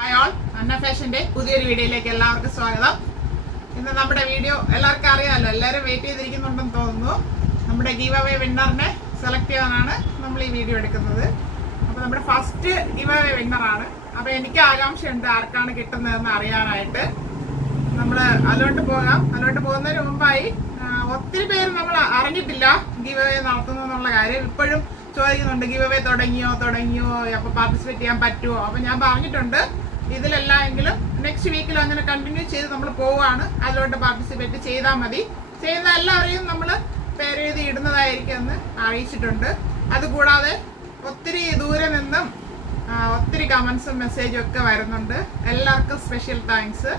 Hi all, അന്ന ഫാഷന്റെ പുതിയൊരു വീഡിയോയിലേക്ക് എല്ലാവർക്കും സ്വാഗതം. ഇന്ന് നമ്മുടെ വീഡിയോ എല്ലാവർക്കും അറിയാമല്ലോ, എല്ലാവരും വെയിറ്റ് ചെയ്തിരിക്കുന്നുണ്ടെന്ന് തോന്നുന്നു. നമ്മുടെ ഗീവ് അവേ വിന്നറിനെ സെലക്ട് ചെയ്യാനാണ് നമ്മൾ ഈ വീഡിയോ എടുക്കുന്നത്. അപ്പോൾ നമ്മുടെ ഫസ്റ്റ് ഗീവ് അവേ വിന്നറാണ്. അപ്പോൾ എനിക്ക് ആകാംക്ഷയുണ്ട് ആർക്കാണ് കിട്ടുന്നതെന്ന് അറിയാനായിട്ട്. നമ്മൾ അതിലോട്ട് പോകുന്നതിന് മുമ്പായി ഒത്തിരി പേര് നമ്മൾ അറിഞ്ഞിട്ടില്ല ഗീവ് അവേ നടത്തുന്നു എന്നുള്ള കാര്യം. ഇപ്പോഴും ചോദിക്കുന്നുണ്ട് ഗീവ് അവേ തുടങ്ങിയോ അപ്പോൾ പാർട്ടിസിപ്പേറ്റ് ചെയ്യാൻ പറ്റുമോ. അപ്പോൾ ഞാൻ പറഞ്ഞിട്ടുണ്ട് ഇതിലെല്ലാം എങ്കിലും നെക്സ്റ്റ് വീക്കിൽ അങ്ങനെ കണ്ടിന്യൂ ചെയ്ത് നമ്മൾ പോവുകയാണ്. അതിലോട്ട് പാർട്ടിസിപ്പേറ്റ് ചെയ്താൽ മതി. ചെയ്യുന്ന എല്ലാവരെയും നമ്മൾ പേരെഴുതി ഇടുന്നതായിരിക്കും എന്ന് അറിയിച്ചിട്ടുണ്ട്. അതുകൂടാതെ ഒത്തിരി ദൂരെ നിന്നും ഒത്തിരി കമൻസും മെസ്സേജും ഒക്കെ വരുന്നുണ്ട്. എല്ലാവർക്കും സ്പെഷ്യൽ താങ്ക്സ്.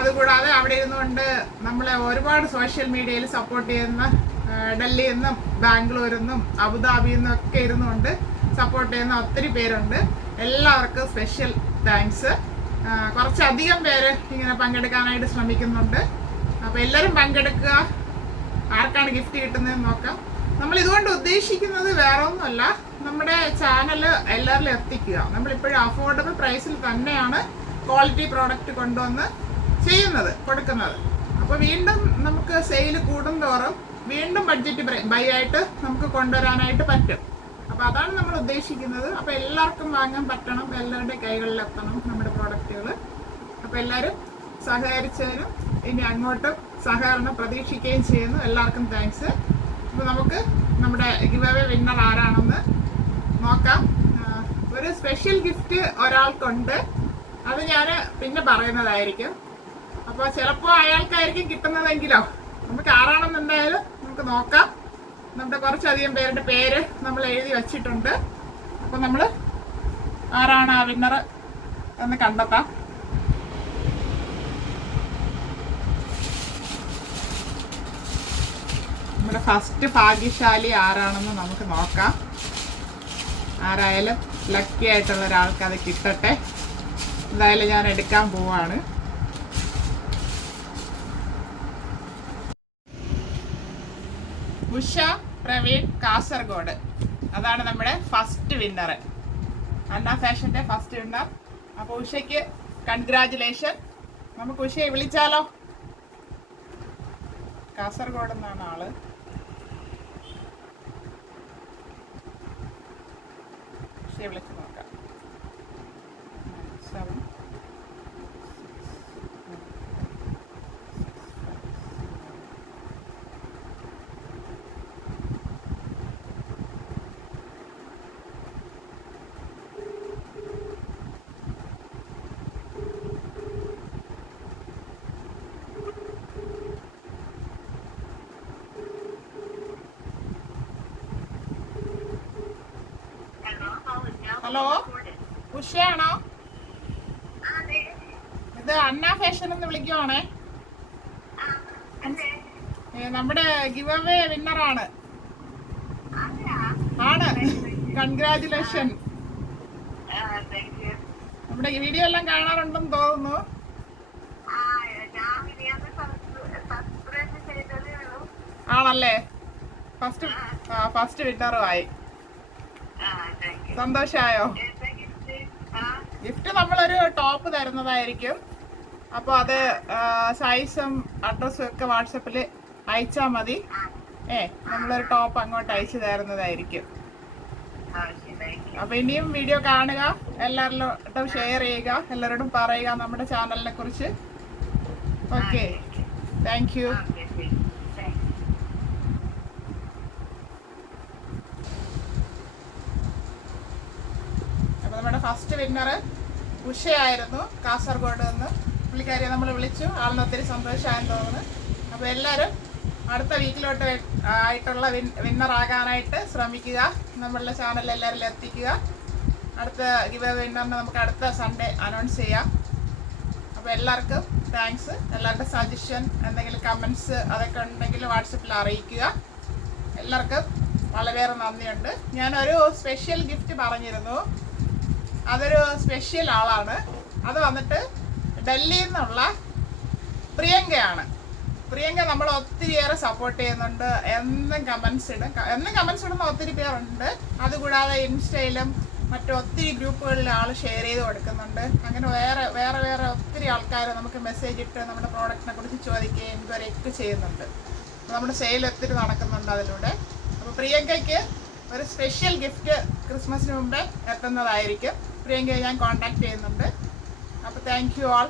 അതുകൂടാതെ അവിടെ ഇരുന്നുകൊണ്ട് നമ്മളെ ഒരുപാട് സോഷ്യൽ മീഡിയയിൽ സപ്പോർട്ട് ചെയ്യുന്ന ഡൽഹിയിൽ നിന്നും ബാംഗ്ലൂരിൽ നിന്നും അബുദാബിയിൽ നിന്നും ഒക്കെ ഇരുന്നുകൊണ്ട് സപ്പോർട്ട് ചെയ്യുന്ന ഒത്തിരി പേരുണ്ട്. എല്ലാവർക്കും സ്പെഷ്യൽ താങ്ക്സ്. കുറച്ചധികം പേര് ഇങ്ങനെ പങ്കെടുക്കാനായിട്ട് ശ്രമിക്കുന്നുണ്ട്. അപ്പോൾ എല്ലാവരും പങ്കെടുക്കുക. ആർക്കാണ് ഗിഫ്റ്റ് കിട്ടുന്നതെന്ന് നോക്കാം. നമ്മൾ ഇതുകൊണ്ട് ഉദ്ദേശിക്കുന്നത് വേറെ ഒന്നുമല്ല, നമ്മുടെ ചാനൽ എല്ലാവരിലും എത്തിക്കുക. നമ്മളിപ്പോഴും അഫോർഡബിൾ പ്രൈസിൽ തന്നെയാണ് ക്വാളിറ്റി പ്രോഡക്റ്റ് കൊണ്ടുവന്ന് കൊടുക്കുന്നത്. അപ്പോൾ വീണ്ടും നമുക്ക് സെയിൽ കൂടുന്തോറും വീണ്ടും ബഡ്ജറ്റ് ബൈ ആയിട്ട് നമുക്ക് കൊണ്ടുവരാനായിട്ട് പറ്റും. അപ്പോൾ അതാണ് നമ്മൾ ഉദ്ദേശിക്കുന്നത്. അപ്പോൾ എല്ലാവർക്കും വാങ്ങാൻ പറ്റണം, എല്ലാവരുടെ കൈകളിൽ എത്തണം നമ്മുടെ പ്രോഡക്റ്റുകൾ. അപ്പോൾ എല്ലാവരും സഹകരിച്ചതിനും ഇനി അങ്ങോട്ടും സഹകരണം പ്രതീക്ഷിക്കുകയും ചെയ്യുന്നു. എല്ലാവർക്കും താങ്ക്സ്. അപ്പോൾ നമുക്ക് നമ്മുടെ ഗിവ് അവേ വിന്നർ ആരാണെന്ന് നോക്കാം. ഒരു സ്പെഷ്യൽ ഗിഫ്റ്റ് ഒരാൾക്കുണ്ട്, അത് ഞാൻ പിന്നെ പറയുന്നതായിരിക്കും. അപ്പോൾ ചിലപ്പോൾ അയാൾക്കായിരിക്കും കിട്ടുന്നതെങ്കിലോ. നമുക്ക് ആരാണെന്ന് എന്തായാലും നമുക്ക് നോക്കാം. നമ്മുടെ കുറച്ചധികം പേരുടെ പേര് നമ്മൾ എഴുതി വച്ചിട്ടുണ്ട്. അപ്പോൾ നമ്മൾ ആരാണ് ആ വിന്നർ എന്ന് കണ്ടെത്താം. നമ്മുടെ ഫസ്റ്റ് ഭാഗ്യശാലി ആരാണെന്ന് നമുക്ക് നോക്കാം. ആരായാലും ലക്കി ആയിട്ടുള്ള ഒരാൾക്ക് അത് കിട്ടട്ടെ. എന്തായാലും ഞാൻ എടുക്കാൻ പോവാണ്. ഉഷ പ്രവീൺ കാസർഗോഡ്, അതാണ് നമ്മുടെ ഫസ്റ്റ് വിന്നർ, അന്ന ഫാഷന്റെ ഫസ്റ്റ് വിന്നർ. അപ്പോൾ ഉഷയ്ക്ക് കൺഗ്രാജുലേഷൻ. നമുക്ക് ഉഷയെ വിളിച്ചാലോ? കാസർഗോഡ് എന്നാണ് ആള്. ഉഷയെ വിളിച്ച് നോക്കാം. ഹലോ, ഉഷയാണോ? ഇത് അന്ന ഫാഷൻ എന്ന് വിളിക്കുവാണേ. നമ്മുടെ ഗിവ് അവേ വിന്നറാണ്. കൺഗ്രാജുലേഷൻ. നമ്മുടെ വീഡിയോ എല്ലാം കാണാറുണ്ടെന്ന് തോന്നുന്നു. ആണല്ലേ? ഫസ്റ്റ് വിന്നറുമായി. സന്തോഷായോ? ഗിഫ്റ്റ് നമ്മളൊരു ടോപ്പ് തരുന്നതായിരിക്കും. അപ്പോൾ അത് സൈസും അഡ്രസ്സും ഒക്കെ വാട്സപ്പിൽ അയച്ചാൽ മതി. നമ്മളൊരു ടോപ്പ് അങ്ങോട്ട് അയച്ചു തരുന്നതായിരിക്കും. അപ്പോൾ ഇനിയും വീഡിയോ കാണുക, എല്ലാവരിലോട്ടും ഷെയർ ചെയ്യുക, എല്ലാവരോടും പറയുക നമ്മുടെ ചാനലിനെ കുറിച്ച്. Okay, thank you. നമ്മുടെ ഫസ്റ്റ് വിന്നർ ഉഷയായിരുന്നു, കാസർഗോഡ് നിന്ന്. പുള്ളിക്കാരിയെ നമ്മൾ വിളിച്ചു. ആളിന് ഒത്തിരി സന്തോഷമായെന്ന് തോന്നുന്നു. അപ്പോൾ എല്ലാവരും അടുത്ത വീക്കിലോട്ട് ആയിട്ടുള്ള വിന്നർ ആകാനായിട്ട് ശ്രമിക്കുക. നമ്മളുടെ ചാനലിൽ എല്ലാവരും എത്തിക്കുക. അടുത്ത ഗിവ് അവേ വിന്നറിനെ നമുക്ക് അടുത്ത സൺഡേ അനൗൺസ് ചെയ്യാം. അപ്പോൾ എല്ലാവർക്കും താങ്ക്സ്. എല്ലാവരുടെ സജഷൻ, എന്തെങ്കിലും കമൻസ് അതൊക്കെ ഉണ്ടെങ്കിൽ വാട്സപ്പിൽ അറിയിക്കുക. എല്ലാവർക്കും വളരെയേറെ നന്ദിയുണ്ട്. ഞാനൊരു സ്പെഷ്യൽ ഗിഫ്റ്റ് പറഞ്ഞിരുന്നു. അതൊരു സ്പെഷ്യൽ ആളാണ്. അത് വന്നിട്ട് ഡൽഹിയിൽ നിന്നുള്ള പ്രിയങ്കയാണ്. പ്രിയങ്ക നമ്മൾ ഒത്തിരിയേറെ സപ്പോർട്ട് ചെയ്യുന്നുണ്ട്. എന്നും കമൻസ് ഇടുന്ന ഒത്തിരി പേരുണ്ട്. അതുകൂടാതെ ഇൻസ്റ്റയിലും ഒത്തിരി ഗ്രൂപ്പുകളിൽ ആൾ ഷെയർ ചെയ്ത് കൊടുക്കുന്നുണ്ട്. അങ്ങനെ വേറെ ഒത്തിരി ആൾക്കാർ നമുക്ക് മെസ്സേജ് ഇട്ട് നമ്മുടെ പ്രോഡക്റ്റിനെ കുറിച്ച് ചോദിക്കുകയും എൻക്വയറി ഒക്കെ ചെയ്യുന്നുണ്ട്. നമ്മുടെ സെയിൽ ഒത്തിരി നടക്കുന്നുണ്ട് അതിലൂടെ. അപ്പോൾ പ്രിയങ്കയ്ക്ക് ഒരു സ്പെഷ്യൽ ഗിഫ്റ്റ് ക്രിസ്മസിന് മുമ്പേ എത്തുന്നതായിരിക്കും. പ്രിയങ്കയെ ഞാൻ കോൺടാക്ട് ചെയ്യുന്നുണ്ട്. അപ്പോൾ താങ്ക് യു ആൾ.